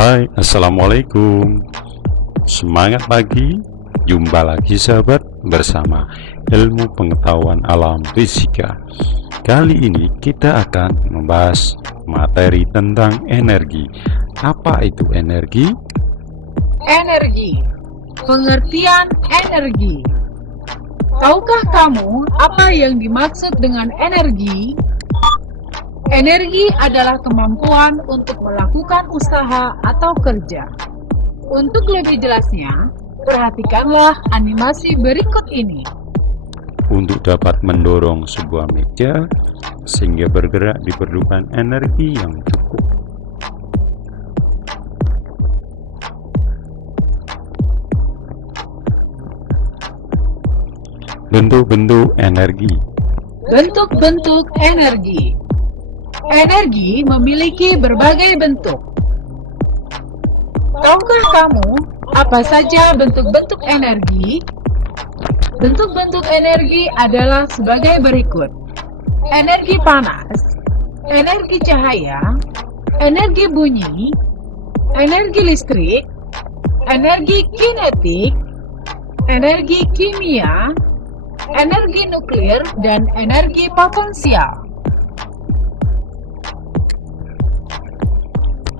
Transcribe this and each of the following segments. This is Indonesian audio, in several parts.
Hai, Assalamualaikum. Semangat pagi. Jumpa lagi sahabat bersama ilmu pengetahuan alam fisika. Kali ini kita akan membahas materi tentang energi. Apa itu energi? Energi. Pengertian energi. Tahukah kamu apa yang dimaksud dengan energi? Energi adalah kemampuan untuk melakukan usaha atau kerja. Untuk lebih jelasnya, perhatikanlah animasi berikut ini. Untuk dapat mendorong sebuah meja sehingga bergerak diperlukan energi yang cukup. Bentuk-bentuk energi. Bentuk-bentuk energi. Energi memiliki berbagai bentuk. Tahukah kamu apa saja bentuk-bentuk energi? Bentuk-bentuk energi adalah sebagai berikut: energi panas, energi cahaya, energi bunyi, energi listrik, energi kinetik, energi kimia, energi nuklir, dan energi potensial.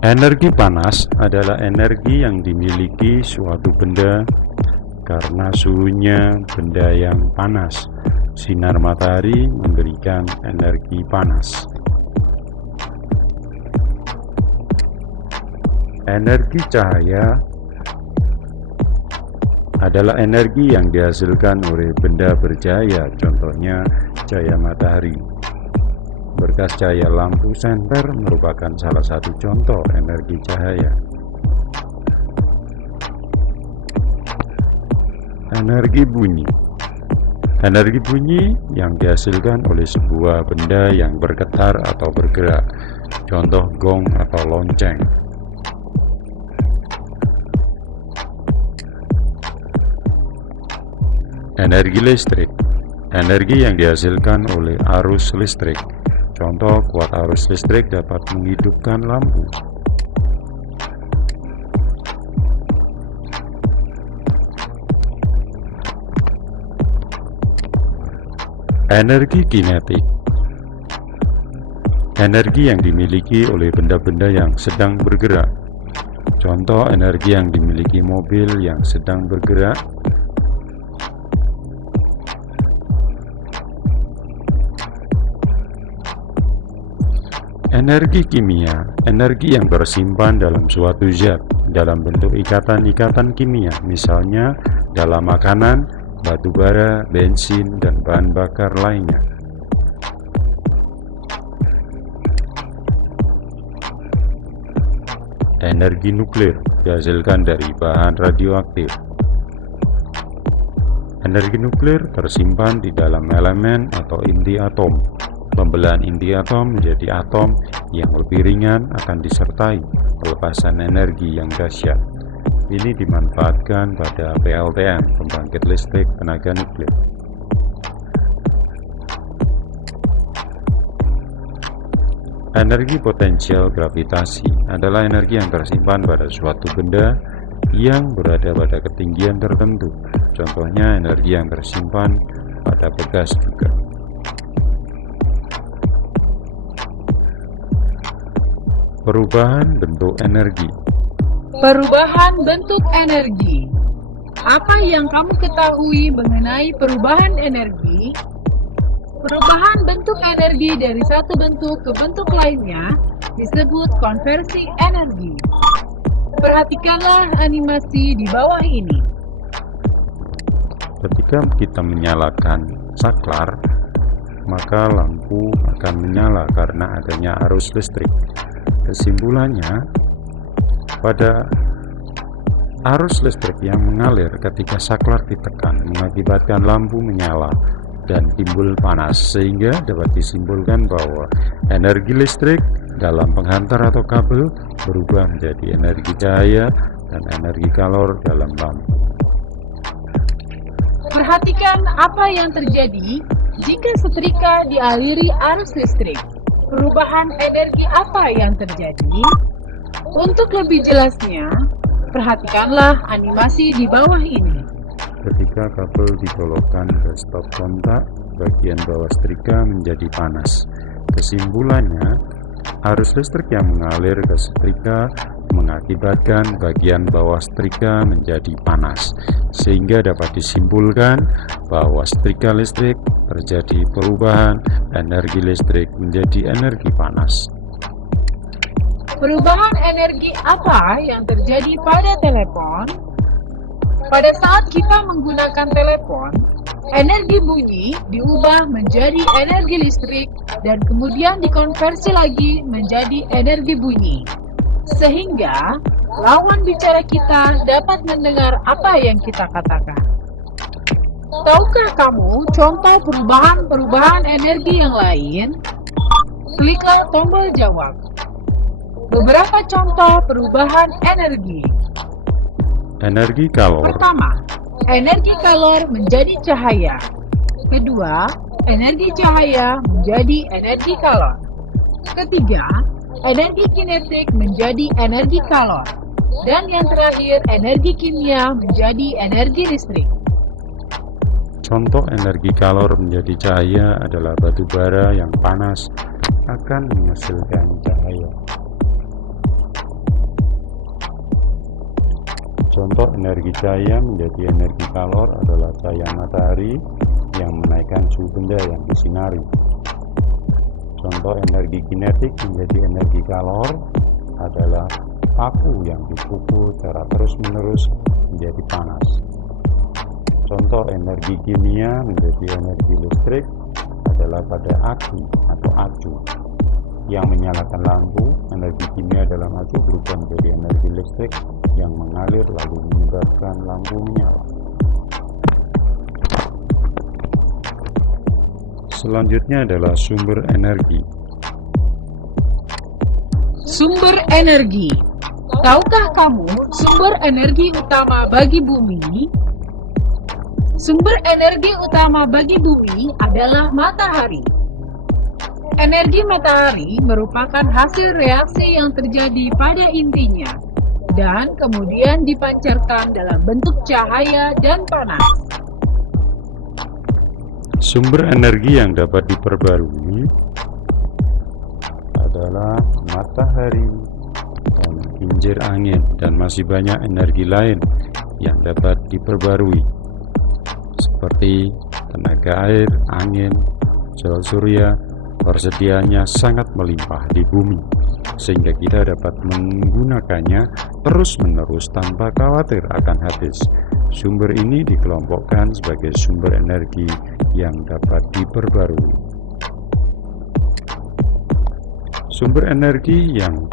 Energi panas adalah energi yang dimiliki suatu benda karena suhunya benda yang panas. Sinar matahari memberikan energi panas. Energi cahaya adalah energi yang dihasilkan oleh benda bercahaya, contohnya cahaya matahari. Berkas cahaya lampu senter merupakan salah satu contoh energi cahaya. Energi bunyi. Energi bunyi yang dihasilkan oleh sebuah benda yang bergetar atau bergerak, contoh gong atau lonceng. Energi listrik. Energi yang dihasilkan oleh arus listrik. Contoh, kuat arus listrik dapat menghidupkan lampu. Energi kinetik. Energi yang dimiliki oleh benda-benda yang sedang bergerak. Contoh, energi yang dimiliki mobil yang sedang bergerak. Energi kimia, energi yang tersimpan dalam suatu zat dalam bentuk ikatan-ikatan kimia, misalnya dalam makanan, batu bara, bensin, dan bahan bakar lainnya. Energi nuklir dihasilkan dari bahan radioaktif. Energi nuklir tersimpan di dalam elemen atau inti atom. Pembelahan inti atom menjadi atom yang lebih ringan akan disertai pelepasan energi yang dahsyat. Ini dimanfaatkan pada PLTN, pembangkit listrik tenaga nuklir. Energi potensial gravitasi adalah energi yang tersimpan pada suatu benda yang berada pada ketinggian tertentu. Contohnya energi yang tersimpan pada bekas juga. Perubahan bentuk energi. Perubahan bentuk energi. Apa yang kamu ketahui mengenai perubahan energi? Perubahan bentuk energi dari satu bentuk ke bentuk lainnya disebut konversi energi. Perhatikanlah animasi di bawah ini. Ketika kita menyalakan saklar, maka lampu akan menyala karena adanya arus listrik. Kesimpulannya, pada arus listrik yang mengalir ketika saklar ditekan mengakibatkan lampu menyala dan timbul panas, sehingga dapat disimpulkan bahwa energi listrik dalam penghantar atau kabel berubah menjadi energi cahaya dan energi kalor dalam lampu. Perhatikan apa yang terjadi jika setrika dialiri arus listrik. Perubahan energi apa yang terjadi? Untuk lebih jelasnya, perhatikanlah animasi di bawah ini. Ketika kabel digolokkan ke stop kontak, bagian bawah setrika menjadi panas. Kesimpulannya, arus listrik yang mengalir ke setrika mengakibatkan bagian bawah setrika menjadi panas, sehingga dapat disimpulkan bahwa setrika listrik terjadi perubahan energi listrik menjadi energi panas. Perubahan energi apa yang terjadi pada telepon? Pada saat kita menggunakan telepon, energi bunyi diubah menjadi energi listrik dan kemudian dikonversi lagi menjadi energi bunyi. Sehingga lawan bicara kita dapat mendengar apa yang kita katakan. Tahukah kamu contoh perubahan energi yang lain? Kliklah tombol jawab. Beberapa contoh perubahan energi. Energi kalor. Pertama, energi kalor menjadi cahaya. Kedua, energi cahaya menjadi energi kalor. Ketiga, energi kinetik menjadi energi kalor. Dan yang terakhir, energi kimia menjadi energi listrik. Contoh energi kalor menjadi cahaya adalah batu bara yang panas akan menghasilkan cahaya. Contoh energi cahaya menjadi energi kalor adalah cahaya matahari yang menaikkan suhu benda yang disinari. Contoh energi kinetik menjadi energi kalor adalah paku yang dipukul secara terus-menerus menjadi panas. Contoh energi kimia menjadi energi listrik adalah pada aki atau acu yang menyalakan lampu. Energi kimia dalam acu berubah menjadi energi listrik yang mengalir lalu menyebabkan lampu menyala. Selanjutnya adalah sumber energi. Sumber energi. Tahukah kamu sumber energi utama bagi bumi? Sumber energi utama bagi bumi adalah matahari. Energi matahari merupakan hasil reaksi yang terjadi pada intinya dan kemudian dipancarkan dalam bentuk cahaya dan panas. Sumber energi yang dapat diperbarui adalah matahari dan kincir angin, dan masih banyak energi lain yang dapat diperbarui seperti tenaga air, angin, sel surya. Persediaannya sangat melimpah di bumi sehingga kita dapat menggunakannya terus-menerus tanpa khawatir akan habis. Sumber ini dikelompokkan sebagai sumber energi yang dapat diperbarui. Sumber energi yang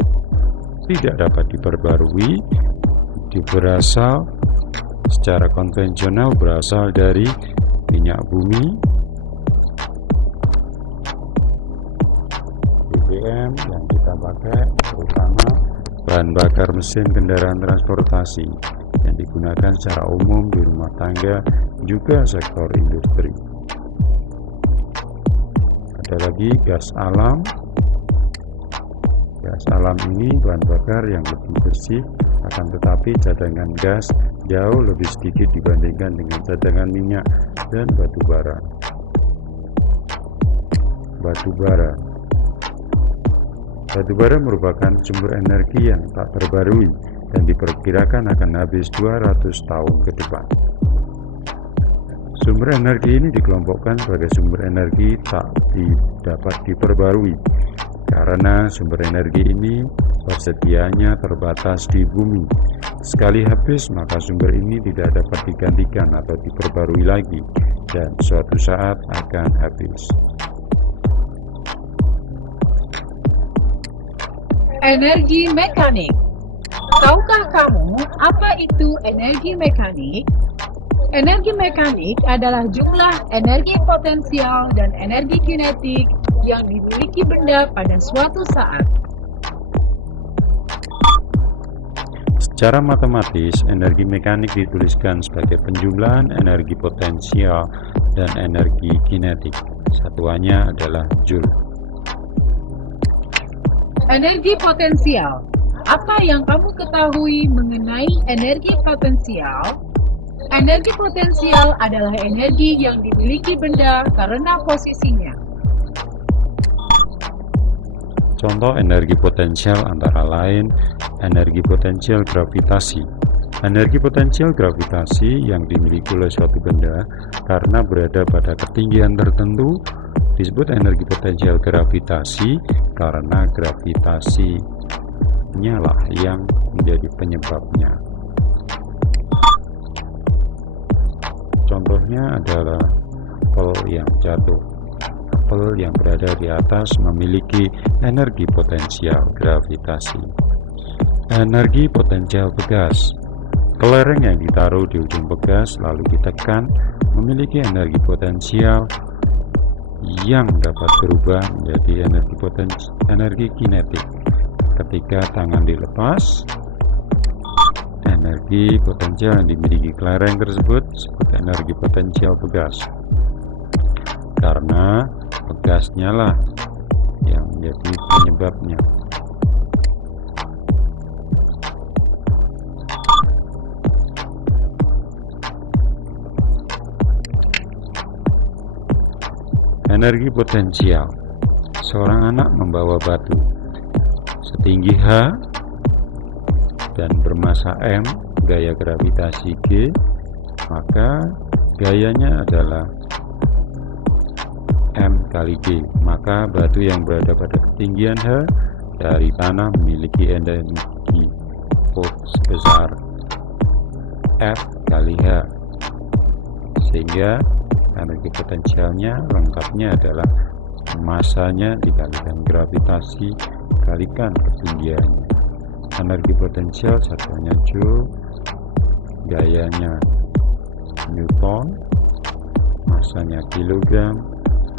tidak dapat diperbarui berasal secara konvensional berasal dari minyak bumi, BBM yang kita pakai, terutama bahan bakar mesin kendaraan transportasi yang digunakan secara umum di rumah tangga, juga sektor industri. Ada lagi gas alam. Gas alam ini bahan bakar yang lebih bersih, akan tetapi cadangan gas jauh lebih sedikit dibandingkan dengan cadangan minyak dan batu bara. Batu bara merupakan sumber energi yang tak terbarui dan diperkirakan akan habis 200 tahun ke depan. Sumber energi ini dikelompokkan sebagai sumber energi tak dapat diperbarui karena sumber energi ini persediaannya terbatas di bumi. Sekali habis, maka sumber ini tidak dapat digantikan atau diperbarui lagi dan suatu saat akan habis. Energi mekanik. Tahukah kamu apa itu energi mekanik? Energi mekanik adalah jumlah energi potensial dan energi kinetik yang dimiliki benda pada suatu saat. Secara matematis, energi mekanik dituliskan sebagai penjumlahan energi potensial dan energi kinetik. Satuannya adalah Joule. Energi potensial. Apa yang kamu ketahui mengenai energi potensial? Energi potensial adalah energi yang dimiliki benda karena posisinya. Contoh energi potensial antara lain energi potensial gravitasi. Energi potensial gravitasi yang dimiliki oleh suatu benda karena berada pada ketinggian tertentu disebut energi potensial gravitasi karena gravitasinya lah yang menjadi penyebabnya. Contohnya adalah apel yang jatuh. Apel yang berada di atas memiliki energi potensial gravitasi. Energi potensial pegas. Kelereng yang ditaruh di ujung pegas lalu ditekan memiliki energi potensial yang dapat berubah menjadi energi kinetik. Ketika tangan dilepas, energi potensial yang dimiliki kelereng tersebut disebut energi potensial pegas. Karena pegasnya lah yang menjadi penyebabnya. Energi potensial. Seorang anak membawa batu setinggi H dan bermassa M, gaya gravitasi G, maka gayanya adalah M kali G. Maka batu yang berada pada ketinggian H dari tanah memiliki energi sebesar F kali H, sehingga energi potensialnya lengkapnya adalah masanya dikalikan gravitasi kalikan ketinggiannya. Energi potensial satuannya Joule, gayanya Newton, masanya kilogram,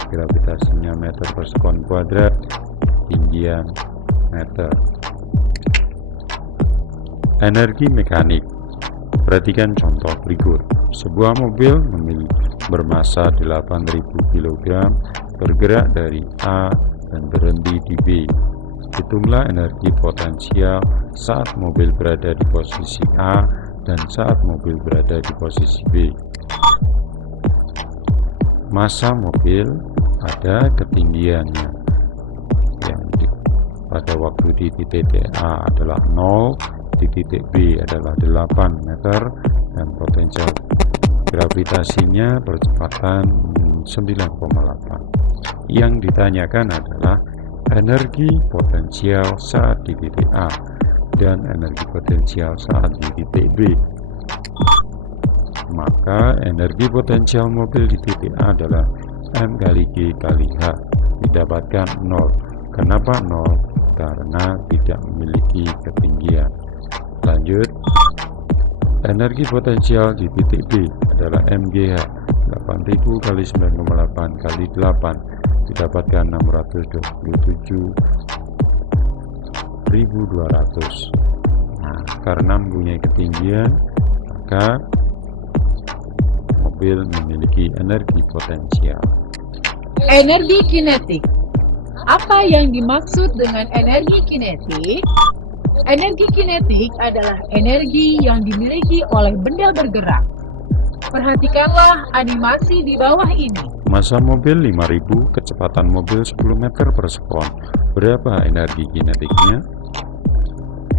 gravitasinya meter per sekon kuadrat, ketinggian meter. Energi mekanik. Perhatikan contoh berikut. Sebuah mobil bermassa 8.000 kg bergerak dari A dan berhenti di B. Hitunglah energi potensial saat mobil berada di posisi A dan saat mobil berada di posisi B. Massa mobil ada ketinggiannya yang pada waktu di titik A adalah 0, di titik B adalah 8 meter, dan potensial gravitasinya percepatan 9,8. Yang ditanyakan adalah energi potensial saat di titik A dan energi potensial saat di titik B. Maka energi potensial mobil di titik A adalah M kali G kali H, didapatkan 0. Kenapa 0? Karena tidak memiliki ketinggian. Lanjut, energi potensial di titik B adalah MGH, 8.000 kali 9,8 kali 8, didapatkan 627.200. Nah, karena mempunyai ketinggian, maka mobil memiliki energi potensial. Energi kinetik. Apa yang dimaksud dengan energi kinetik? Energi kinetik adalah energi yang dimiliki oleh benda bergerak. Perhatikanlah animasi di bawah ini. Massa mobil 5000, kecepatan mobil 10 meter per sekon. Berapa energi kinetiknya?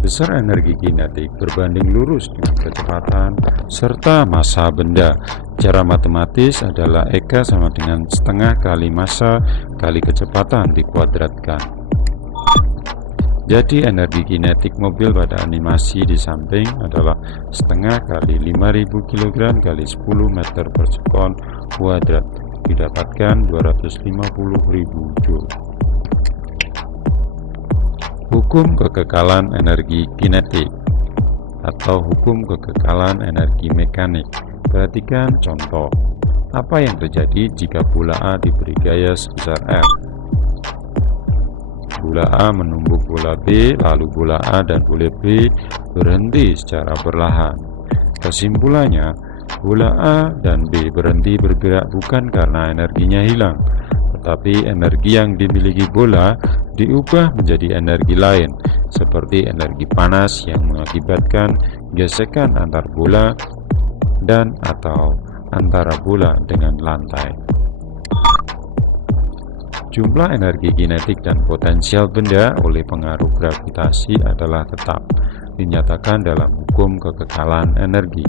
Besar energi kinetik berbanding lurus dengan kecepatan serta massa benda. Cara matematis adalah Eka sama dengan setengah kali massa kali kecepatan dikuadratkan. Jadi energi kinetik mobil pada animasi di samping adalah setengah kali 5000 kg kali 10 meter per sekon kuadrat, didapatkan 250.000 Joule. Hukum kekekalan energi kinetik atau hukum kekekalan energi mekanik. Perhatikan contoh. Apa yang terjadi jika bola A diberi gaya sebesar F? Bola A menumbuk bola B, lalu bola A dan bola B berhenti secara perlahan. Kesimpulannya, bola A dan B berhenti bergerak bukan karena energinya hilang, tetapi energi yang dimiliki bola diubah menjadi energi lain, seperti energi panas yang mengakibatkan gesekan antar bola dan atau antara bola dengan lantai. Jumlah energi kinetik dan potensial benda oleh pengaruh gravitasi adalah tetap, dinyatakan dalam hukum kekekalan energi.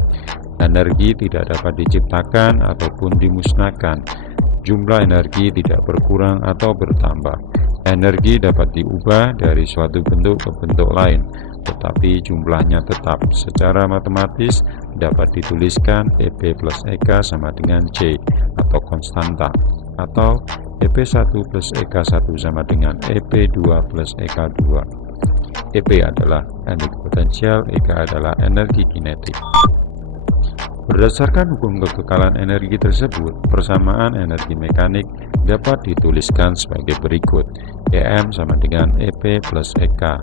Energi tidak dapat diciptakan ataupun dimusnahkan. Jumlah energi tidak berkurang atau bertambah. Energi dapat diubah dari suatu bentuk ke bentuk lain, tetapi jumlahnya tetap. Secara matematis dapat dituliskan EP plus EK sama dengan C atau konstanta, atau EP1 plus EK1 sama dengan EP2 plus EK2. EP adalah energi potensial, EK adalah energi kinetik. Berdasarkan hukum kekekalan energi tersebut, persamaan energi mekanik dapat dituliskan sebagai berikut. EM sama dengan EP plus EK,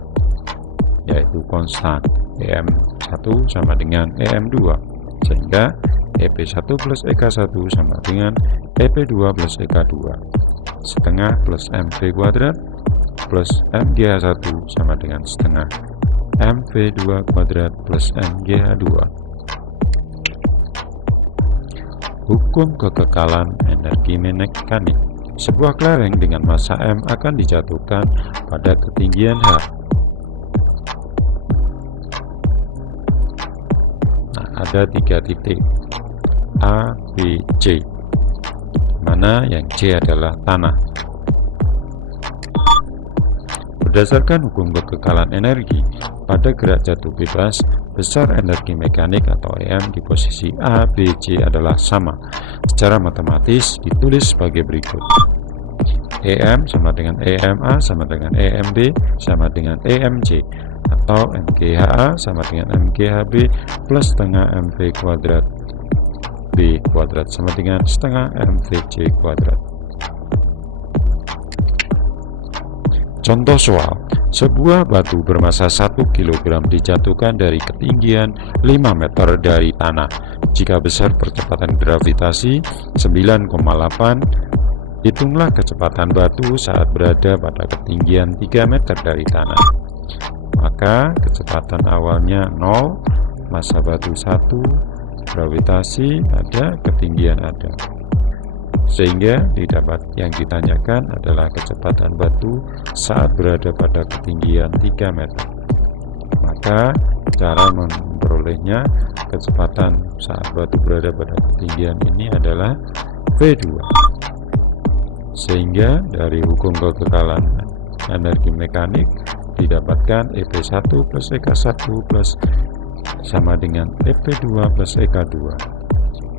yaitu konstan. EM1 sama dengan EM2, sehingga EP1 plus EK1 sama dengan EP2 plus EK2. Setengah plus MV kuadrat plus MGH1 sama dengan setengah MV2 kuadrat plus MGH2. Hukum kekekalan energi mekanik. Sebuah kelereng dengan massa M akan dijatuhkan pada ketinggian H. Nah, ada 3 titik A, B, C, mana yang C adalah tanah. Berdasarkan hukum kekekalan energi, pada gerak jatuh bebas, besar energi mekanik atau EM di posisi A, B, C adalah sama. Secara matematis ditulis sebagai berikut. EM sama dengan EMA sama dengan EMB sama dengan EMC, atau MGHA sama dengan MGHB plus setengah MV kuadrat B kuadrat sama dengan setengah MVC kuadrat. Contoh soal, sebuah batu bermasa 1 kg dijatuhkan dari ketinggian 5 meter dari tanah. Jika besar percepatan gravitasi 9,8, hitunglah kecepatan batu saat berada pada ketinggian 3 meter dari tanah. Maka kecepatan awalnya 0, massa batu 1, gravitasi ada, ketinggian ada. Sehingga yang ditanyakan adalah kecepatan batu saat berada pada ketinggian 3 meter. Maka cara memperolehnya kecepatan saat batu berada pada ketinggian ini adalah V2. Sehingga dari hukum kekekalan energi mekanik didapatkan EP1 plus EK1 plus sama dengan EP2 plus EK2.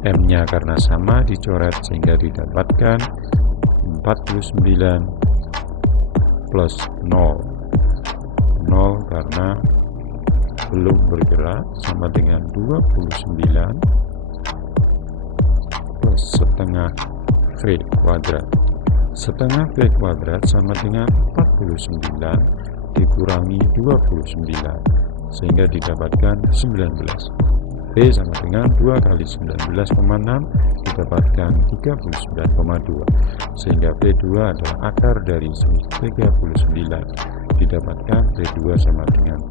M-nya karena sama dicoret sehingga didapatkan 49 plus 0. 0 karena belum bergerak sama dengan 29 plus setengah V kuadrat. Setengah V kuadrat sama dengan 49 dikurangi 29 sehingga didapatkan 19. V sama dengan 2 kali 19,6 didapatkan 39,2 sehingga V2 adalah akar dari 39 didapatkan V2 sama dengan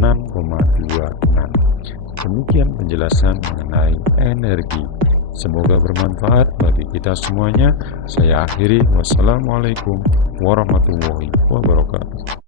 6,26. Demikian penjelasan mengenai energi. Semoga bermanfaat bagi kita semuanya. Saya akhiri. Wassalamualaikum warahmatullahi wabarakatuh.